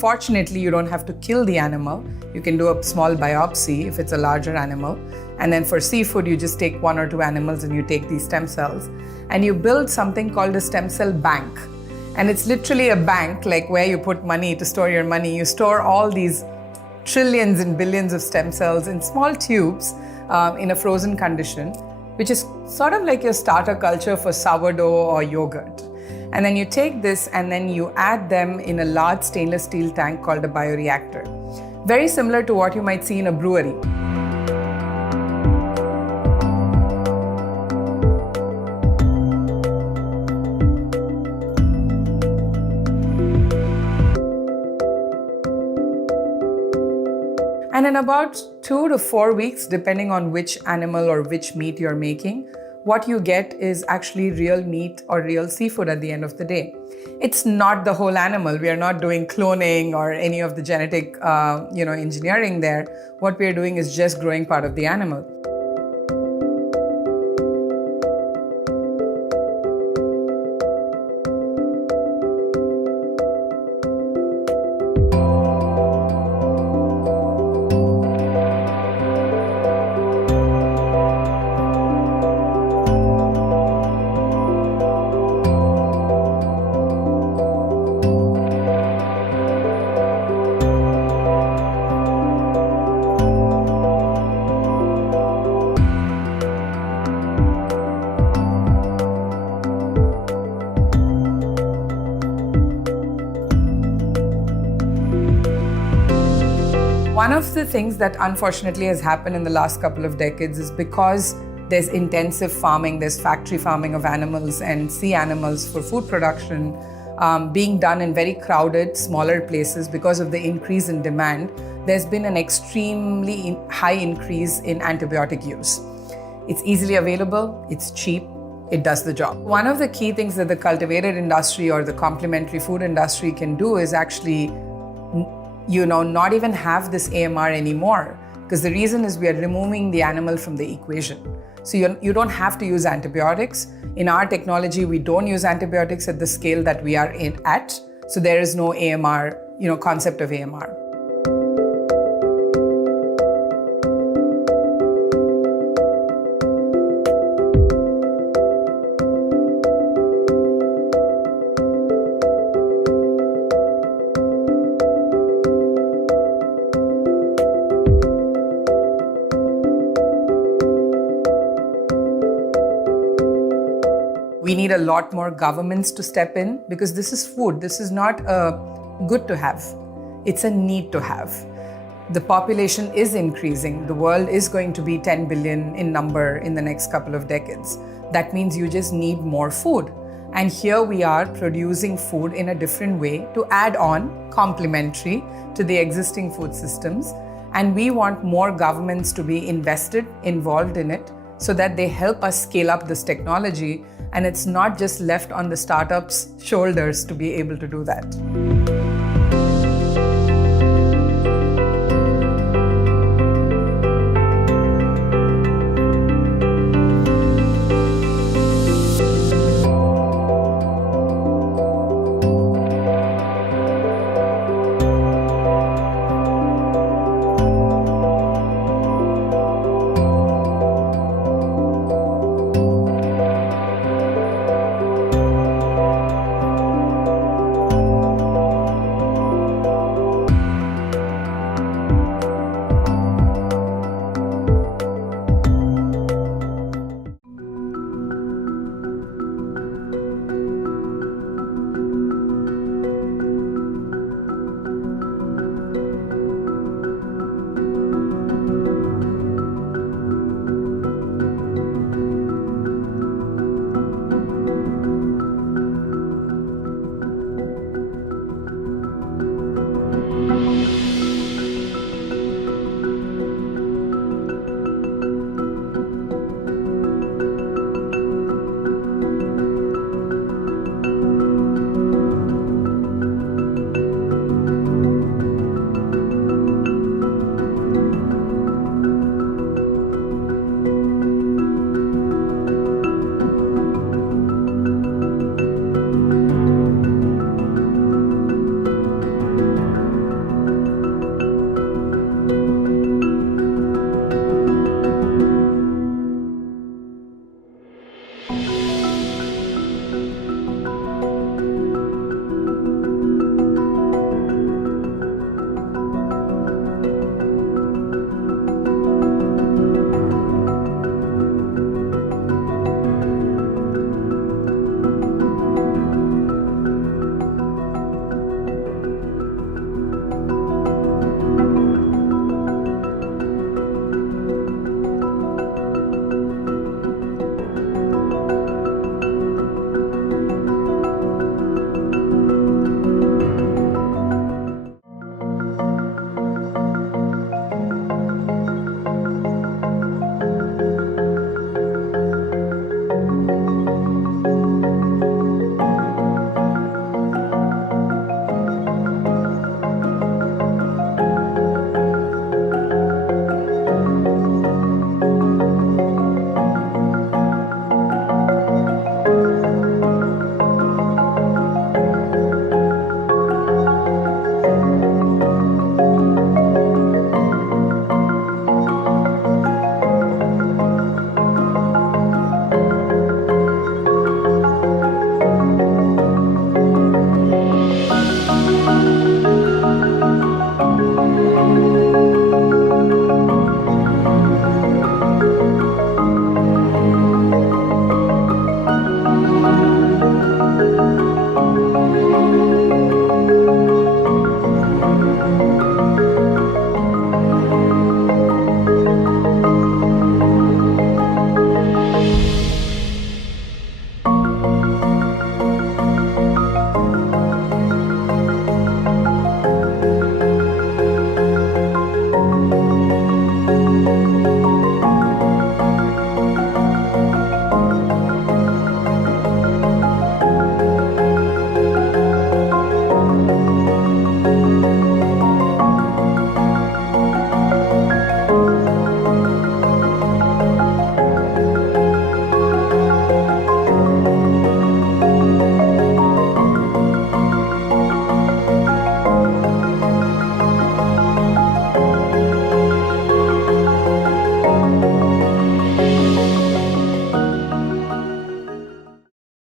Fortunately, you don't have to kill the animal. You can do a small biopsy if it's a larger animal. And then for seafood, you just take 1 or 2 animals and you take these stem cells and you build something called a stem cell bank. And it's literally a bank, like where you put money to store your money. You store all these trillions and billions of stem cells in small tubes in a frozen condition, which is sort of like your starter culture for sourdough or yogurt. And then you take this and then you add them in a large stainless steel tank called a bioreactor. Very similar to what you might see in a brewery. And in about 2 to 4 weeks, depending on which animal or which meat you're making, what you get is actually real meat or real seafood at the end of the day. It's not the whole animal. We are not doing cloning or any of the genetic engineering there. What we are doing is just growing part of the animal. One of the things that unfortunately has happened in the last couple of decades is because there's intensive farming, there's factory farming of animals and sea animals for food production being done in very crowded, smaller places because of the increase in demand, there's been an extremely high increase in antibiotic use. It's easily available, it's cheap, it does the job. One of the key things that the cultivated industry or the complementary food industry can do is actually not even have this AMR anymore, because the reason is we are removing the animal from the equation. So you don't have to use antibiotics. In our technology, we don't use antibiotics at the scale that we are at. So there is no AMR, concept of AMR. We need a lot more governments to step in because this is food. This is not a good to have. It's a need to have. The population is increasing. The world is going to be 10 billion in number in the next couple of decades. That means you just need more food. And here we are producing food in a different way to add on, complementary to the existing food systems. And we want more governments to be invested, involved in it, so that they help us scale up this technology. And it's not just left on the startups' shoulders to be able to do that.